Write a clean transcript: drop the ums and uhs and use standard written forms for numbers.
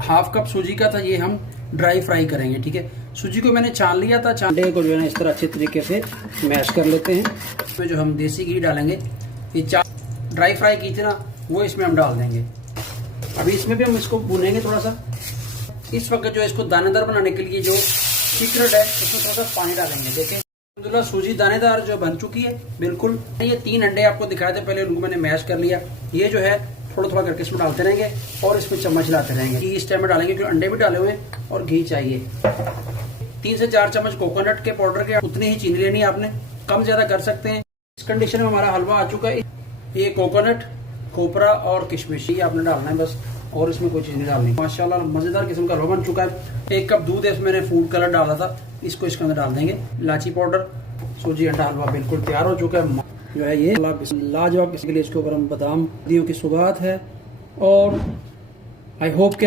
Half cup सूजी का था, ये हम ड्राई फ्राई करेंगे। ठीक है, सूजी को मैंने छान लिया था, छानने को जो है ना इस तरह अच्छे तरीके से मैश कर लेते हैं। इसमें जो हम देसी घी डालेंगे, ये 4 ड्राई फ्राई की थी ना वो इसमें हम डाल देंगे। अभी इसमें भी हम इसको भूनेंगे थोड़ा सा। इस वक्त जो इसको दानेदार बनाने के लिए जो सीक्रेट है उसमें थोड़ा सा पानी डालेंगे। देखें अल्हम्दुलिल्लाह सूजी दानेदार जो बन चुकी है बिल्कुल। ये 3 अंडे आपको दिखाए थे पहले, उनको मैंने मैश कर लिया। ये जो है थोड़ा थोड़ा करके इसमें डालते रहेंगे और इसमें चम्मच हिलाते रहेंगे। घी इस टाइम में डालेंगे क्योंकि अंडे भी डाले हुए हैं और घी चाहिए। 3 से 4 चम्मच कोकोनट के पाउडर के, उतनी ही चीनी लेनी है आपने, कम ज्यादा कर सकते हैं। इस कंडीशन में हमारा हलवा आ चुका है। ये कोकोनट, खोपरा और किशमिश ये आपने डालना है बस, और इसमें कोई चीज नहीं डालनी। माशाल्लाह मजेदार किस्म का हलवा बन चुका है। 1 कप दूध है, इसमें मैंने फूड कलर डाला था, इसको इसके अंदर डाल देंगे। इलायची पाउडर, सूजी अंडा हलवा बिल्कुल तैयार हो चुका है। जो है ये लाजवाब, इसके लिए इसके ऊपर हम बादाम दियों की सौगात है। और आई होप कि